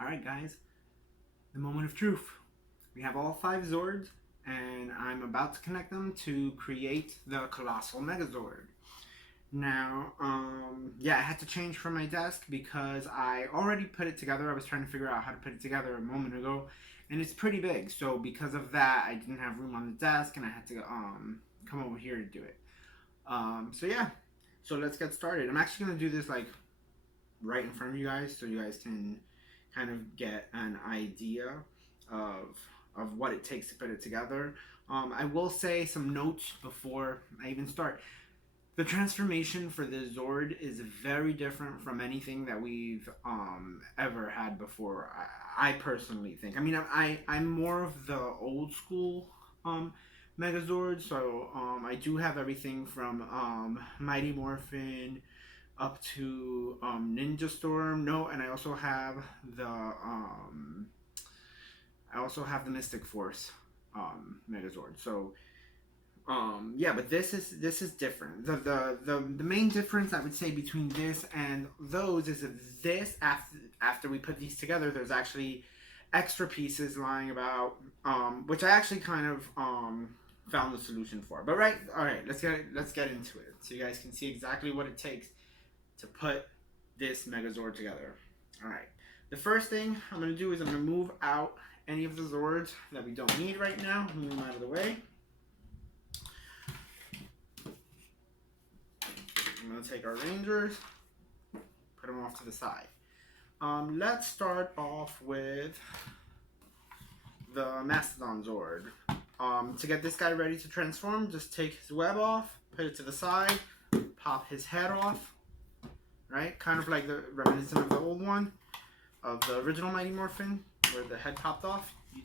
Alright guys, the moment of truth. We have all 5 Zords, and I'm about to connect them to create the Colossal Megazord. Now, yeah, I had to change from my desk because I already put it together. I was trying to figure out how to put it together a moment ago, and it's pretty big. So because of that, I didn't have room on the desk, and I had to come over here to do it. So yeah, so let's get started. I'm actually gonna do this like right in front of you guys, so you guys can kind of get an idea of what it takes to put it together. I will say some notes before I even start. The transformation for the Zord is very different from anything that we've ever had before. I personally think. I mean, I'm more of the old school Megazord, so I do have everything from Mighty Morphin up to Ninja Storm. No, and I also have the Mystic Force Megazord. So yeah, but this is different. The main difference I would say between this and those is that this after we put these together, there's actually extra pieces lying about, which I actually kind of found the solution for. But all right, let's get into it so you guys can see exactly what it takes to put this Megazord together. All right, the first thing I'm gonna do is I'm gonna move out any of the Zords that we don't need right now. Move them out of the way. I'm going to take our Rangers, put them off to the side. Let's start off with the Mastodon Zord. To get this guy ready to transform, just take his web off, put it to the side, pop his head off, right? Kind of like the reminiscent of the old one, of the original Mighty Morphin, where the head popped off. You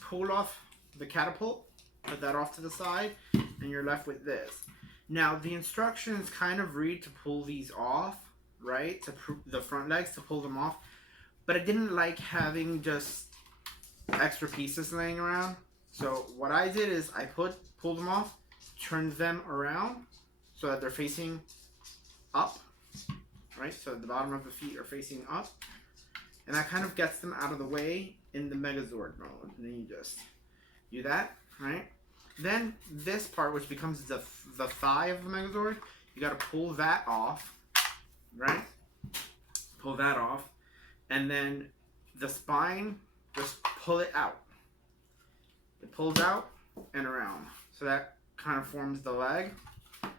pull off the catapult, put that off to the side, and you're left with this. Now, the instructions kind of read to pull these off, right? The front legs, to pull them off. But I didn't like having just extra pieces laying around. So what I did is I pulled them off, turned them around so that they're facing up, right? So the bottom of the feet are facing up. And that kind of gets them out of the way in the Megazord mode. And then you just do that, right? Then this part, which becomes the thigh of the Megazord, you got to pull that off, right? Pull that off. And then the spine, just pull it out. It pulls out and around. So that kind of forms the leg.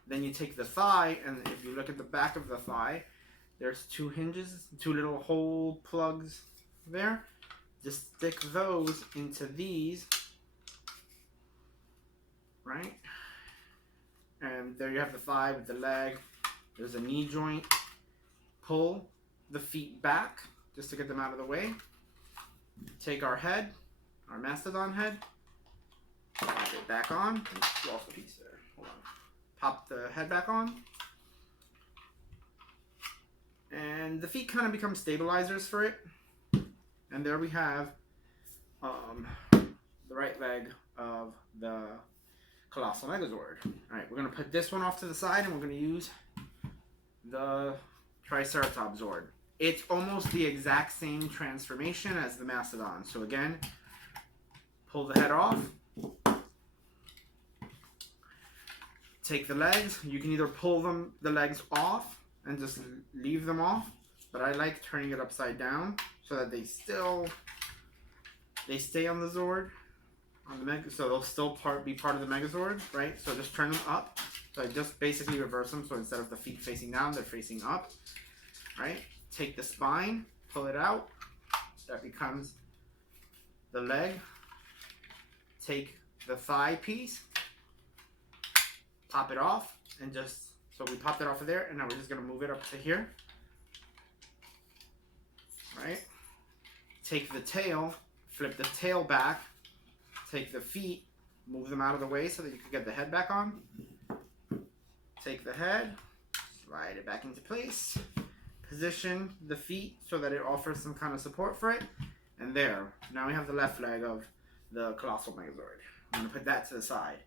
Then you take the thigh, and if you look at the back of the thigh, there's 2 hinges, 2 little hole plugs there. Just stick those into these. Right? And there you have the thigh with the leg. There's a knee joint. Pull the feet back just to get them out of the way. Take our head, our Mastodon head, pop it back on. You lost a piece there. Hold on. Pop the head back on. And the feet kind of become stabilizers for it. And there we have the right leg of the Colossal Megazord. Alright, we're going to put this one off to the side, and we're going to use the Triceratops Zord. It's almost the exact same transformation as the Mastodon. So again, pull the head off. Take the legs. You can either pull the legs off and just leave them off, but I like turning it upside down so that they stay on the Zord. So they'll still be part of the Megazord, right? So just turn them up. So I just basically reverse them. So instead of the feet facing down, they're facing up, right? Take the spine, pull it out. That becomes the leg. Take the thigh piece, pop it off, and so we popped it off of there, and now we're just gonna move it up to here, right? Take the tail, flip the tail back. Take the feet, move them out of the way so that you can get the head back on. Take the head, slide it back into place. Position the feet so that it offers some kind of support for it. And there, now we have the left leg of the Colossal Megazord. I'm going to put that to the side.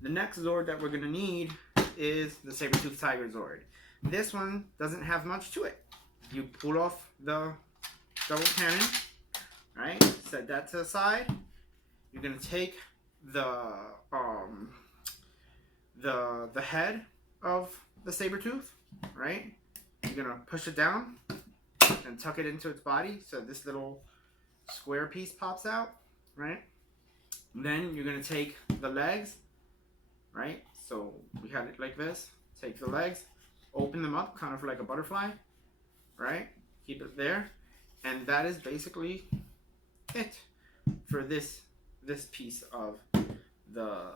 The next Zord that we're going to need is the Saber-Tooth Tiger Zord. This one doesn't have much to it. You pull off the double cannon, Right? Set that to the side. You're gonna take the head of the saber tooth, right? You're gonna push it down and tuck it into its body so this little square piece pops out, right? And then you're gonna take the legs, right? So we had it like this. Take the legs, open them up, kind of like a butterfly, right? Keep it there, and that is basically it for this piece of the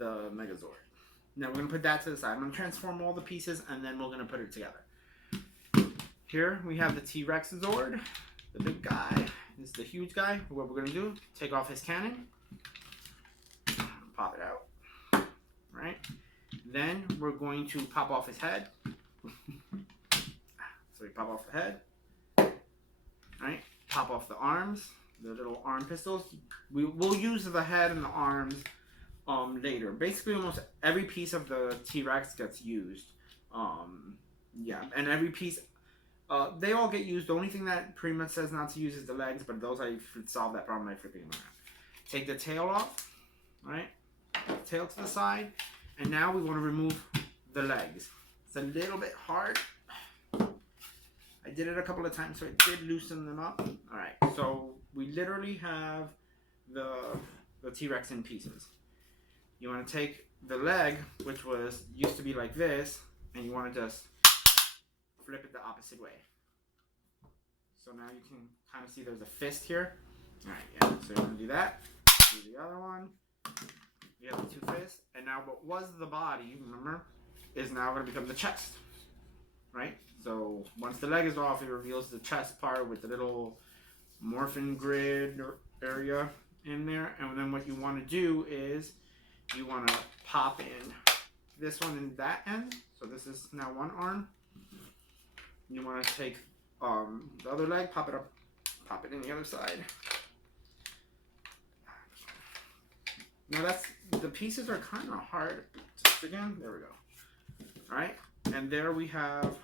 Megazord. Now we're gonna put that to the side. I'm gonna transform all the pieces, and then we're gonna put it together. Here we have the T-Rex Zord, the big guy. This is the huge guy. What we're gonna do? Take off his cannon, pop it out, right? Then we're going to pop off his head. So we pop off the head, right? Pop off the arms, the little arm pistols. We'll use the head and the arms later. Basically, almost every piece of the T-Rex gets used. Yeah, and every piece, they all get used. The only thing that pretty much says not to use is the legs, but those I should solve that problem by flipping them around. Take the tail off, right? Tail to the side, and now we want to remove the legs. It's a little bit hard. I did it a couple of times, so it did loosen them up. All right, so we literally have the T-Rex in pieces. You want to take the leg, which used to be like this, and you want to just flip it the opposite way. So now you can kind of see there's a fist here. All right, yeah. So you're going to do that. Do the other one. You have the two fists, and now what was the body, remember, is now going to become the chest, right? So once the leg is off, it reveals the chest part with the little morphin grid area in there. And then what you want to do is you want to pop in this one in that end. So this is now one arm. You want to take the other leg, pop it up, pop it in the other side. Now the pieces are kind of hard to stick in. There we go. All right, and there we have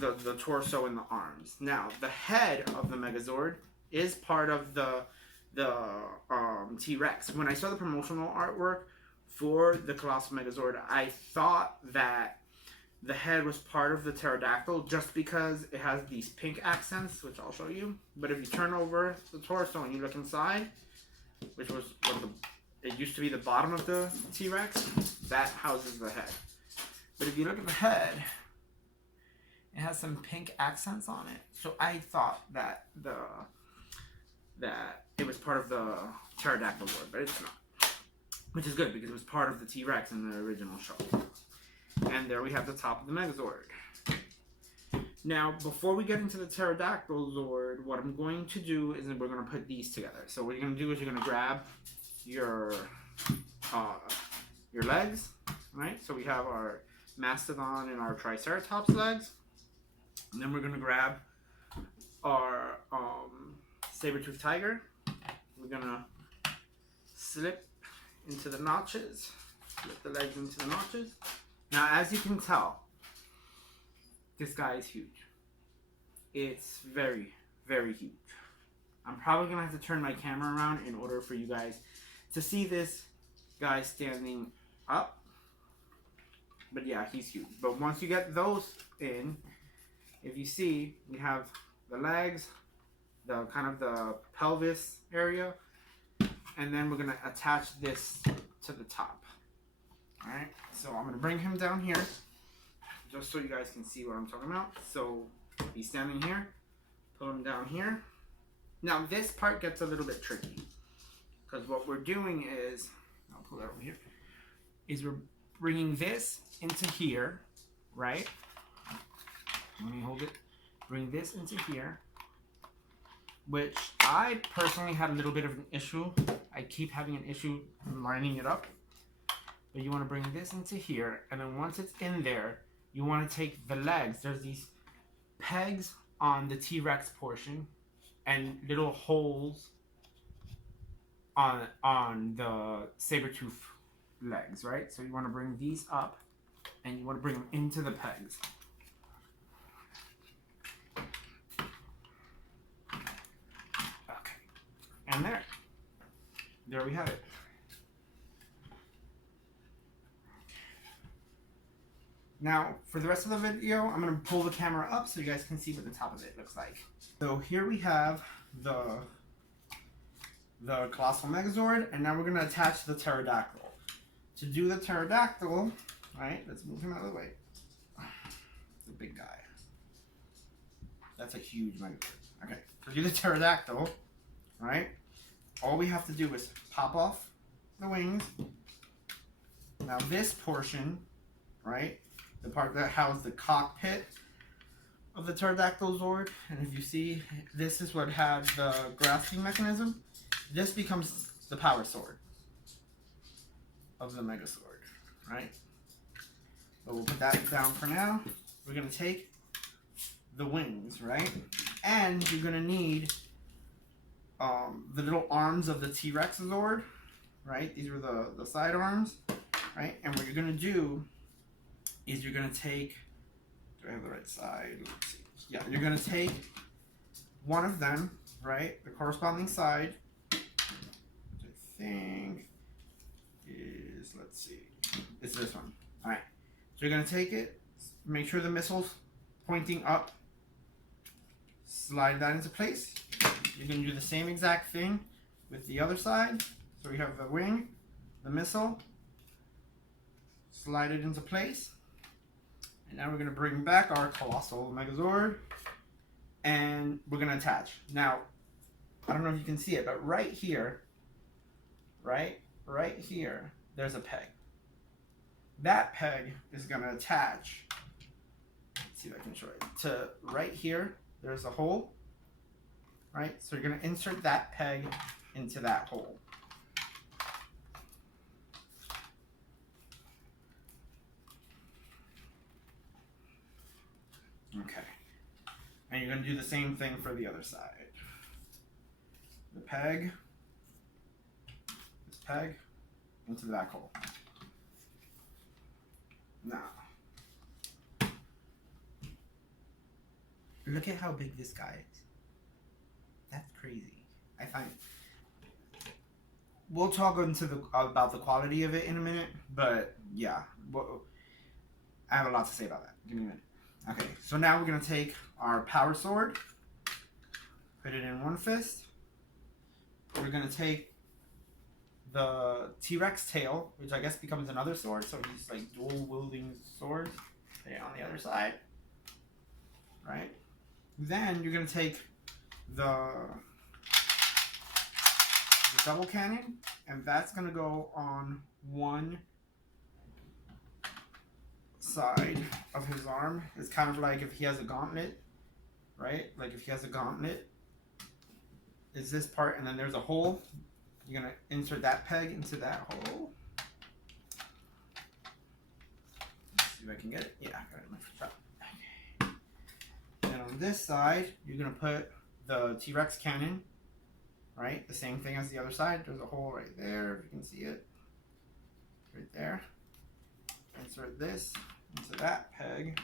the torso and the arms. Now the head of the Megazord is part of the T-Rex. When I saw the promotional artwork for the Colossal Megazord, I thought that the head was part of the pterodactyl just because it has these pink accents, which I'll show you. But if you turn over the torso and you look inside, which was it used to be the bottom of the T-Rex, that houses the head. But if you look at the head, it has some pink accents on it. So I thought that it was part of the pterodactyl lord, but it's not. Which is good because it was part of the T-Rex in the original show. And there we have the top of the Megazord. Now, before we get into the pterodactyl Zord, what I'm going to do is we're going to put these together. So what you're going to do is you're going to grab your legs, right? So we have our mastodon and our triceratops legs. And then we're going to grab our saber-toothed tiger. We're going to slip into the notches, slip the legs into the notches. Now, as you can tell, this guy is huge. It's very, very huge. I'm probably going to have to turn my camera around in order for you guys to see this guy standing up. But yeah, he's huge. But once you get those in, if you see, we have the legs, the kind of the pelvis area, and then we're going to attach this to the top. Alright, so I'm going to bring him down here, just so you guys can see what I'm talking about. So he's standing here, pull him down here. Now this part gets a little bit tricky, because what we're doing is, I'll pull that over here, is we're bringing this into here, right? Let me hold it. Bring this into here, which I personally had a little bit of an issue. I keep having an issue lining it up. But you want to bring this into here, and then once it's in there, you want to take the legs. There's these pegs on the T-Rex portion and little holes on the saber-tooth legs, right? So you want to bring these up, and you want to bring them into the pegs. And there we have it. Now, for the rest of the video, I'm going to pull the camera up so you guys can see what the top of it looks like. So here we have the Colossal Megazord, and now we're going to attach the pterodactyl. To do the pterodactyl, right, let's move him out of the way. It's a big guy. That's a huge Megazord. Okay, to do the pterodactyl, right, all we have to do is pop off the wings. Now this portion, right, the part that houses the cockpit of the pterodactyl Zord, and if you see, this is what has the grasping mechanism. This becomes the power sword of the Megazord, right? But we'll put that down for now. We're gonna take the wings, right? And you're gonna need the little arms of the T-Rex Zord, right? These are the side arms, right? And what you're gonna do is you're gonna take, do I have the right side? Let's see. Yeah, you're gonna take one of them, right? The corresponding side, which I think is, let's see, it's this one. All right, so you're gonna take it, make sure the missile's pointing up, slide that into place. You're gonna do the same exact thing with the other side. So we have the wing, the missile, slide it into place. And now we're going to bring back our Colossal Megazord, and we're going to attach. Now, I don't know if you can see it, but right here, right here, there's a peg. That peg is going to attach, let's see if I can show it, to right here, there's a hole, right? So you're going to insert that peg into that hole. Okay, and you're going to do the same thing for the other side. The peg, this peg, into the back hole. Now, look at how big this guy is. That's crazy. I find. We'll talk about the quality of it in a minute, but yeah, I have a lot to say about that. Give me a minute. Okay, so now we're going to take our power sword, put it in one fist. We're going to take the T-Rex tail, which I guess becomes another sword, so he's like dual wielding swords. Okay, on the other side, right? Then you're going to take the double cannon, and that's going to go on one side of his arm. It's kind of like if he has a gauntlet, right? Like if he has a gauntlet, it's this part, and then there's a hole. You're gonna insert that peg into that hole. Let's see if I can get it. Yeah, I got it in my trap. Okay. And on this side, you're gonna put the T-Rex cannon, right? The same thing as the other side. There's a hole right there, if you can see it. Right there. Insert this into that peg.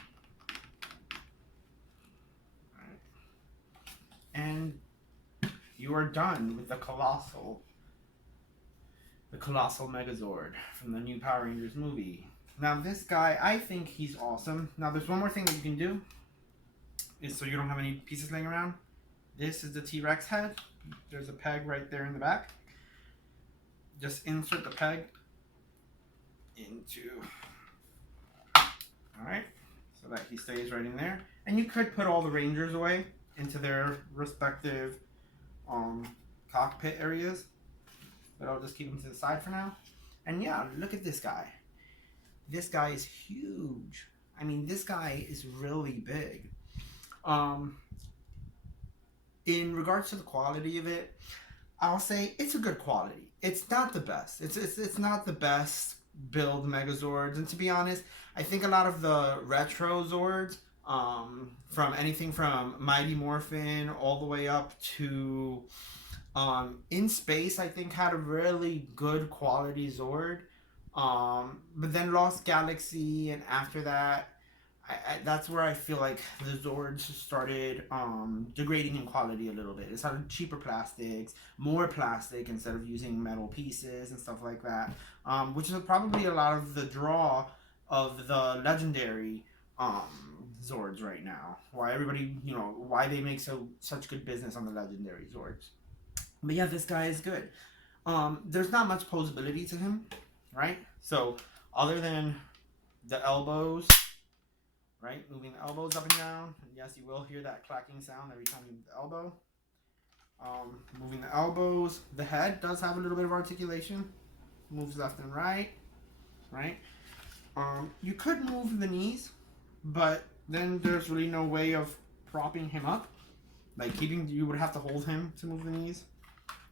Right. And you are done with the Colossal Megazord from the new Power Rangers movie. Now this guy, I think he's awesome. Now there's one more thing that you can do, is so you don't have any pieces laying around. This is the T-Rex head. There's a peg right there in the back. Just insert the peg into, all right, so that he stays right in there. And you could put all the Rangers away into their respective cockpit areas, but I'll just keep them to the side for now. And yeah, look at this guy. This guy is huge. I mean, this guy is really big. In regards to the quality of it, I'll say it's a good quality. It's not the best. It's not the best build Megazords, and to be honest, I think a lot of the retro Zords, from anything from Mighty Morphin all the way up to In Space, I think had a really good quality Zord. But then Lost Galaxy, and after that, that's where I feel like the Zords started degrading in quality a little bit. It started cheaper plastics, more plastic instead of using metal pieces and stuff like that, which is probably a lot of the draw of the legendary Zords right now. Why everybody, why they make such good business on the legendary Zords. But yeah, this guy is good. There's not much posability to him, right? So other than the elbows, right? Moving the elbows up and down. And yes, you will hear that clacking sound every time you move the elbow. Moving the elbows. The head does have a little bit of articulation. Moves left and right, right? You could move the knees, but then there's really no way of propping him up. Like you would have to hold him to move the knees,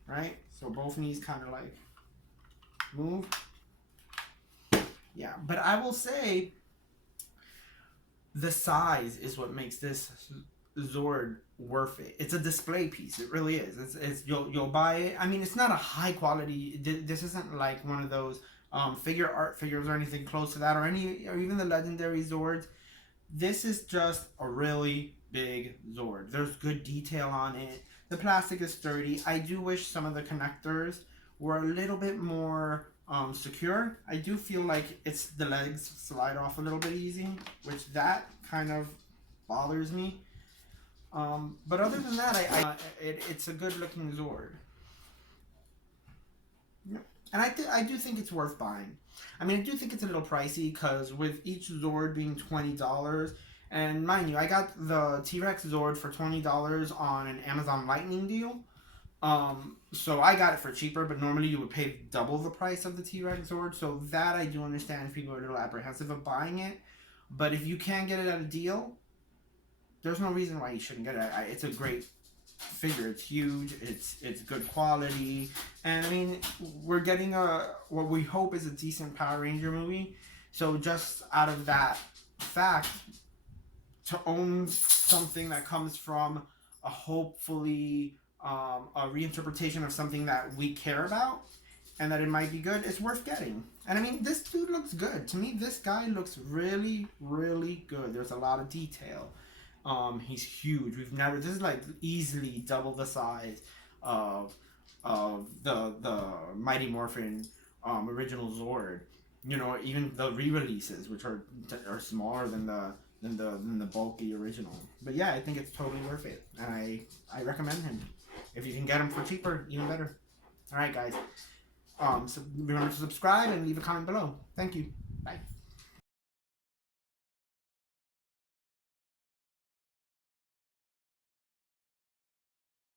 right? So both knees kind of like move. Yeah, but I will say the size is what makes this Zord worth it. It's a display piece. It really is. It's you'll buy it. I mean, it's not a high quality. This isn't like one of those figure art figures or anything close to that, or even the legendary Zords. This is just a really big Zord. There's good detail on it. The plastic is sturdy. I do wish some of the connectors were a little bit more secure. I do feel like the legs slide off a little bit easy, which that kind of bothers me. But other than that, it's a good looking Zord. Yep. And I do think it's worth buying. I mean, I do think it's a little pricey because with each Zord being $20, and mind you, I got the T-Rex Zord for $20 on an Amazon Lightning deal. So I got it for cheaper, but normally you would pay double the price of the T-Rex Zord. So that I do understand if people are a little apprehensive of buying it. But if you can get it at a deal, there's no reason why you shouldn't get it. It's a great figure. It's huge. It's good quality. And I mean, we're getting what we hope is a decent Power Ranger movie. So just out of that fact, to own something that comes from a hopefully a reinterpretation of something that we care about and that it might be good, it's worth getting. And I mean, this dude looks good. To me, this guy looks really, really good. There's a lot of detail. He's huge. This is like easily double the size of the Mighty Morphin original Zord. Even the re-releases, which are smaller than the bulky original. But yeah, I think it's totally worth it, and I recommend him. If you can get him for cheaper, even better. All right, guys. So remember to subscribe and leave a comment below. Thank you. Bye.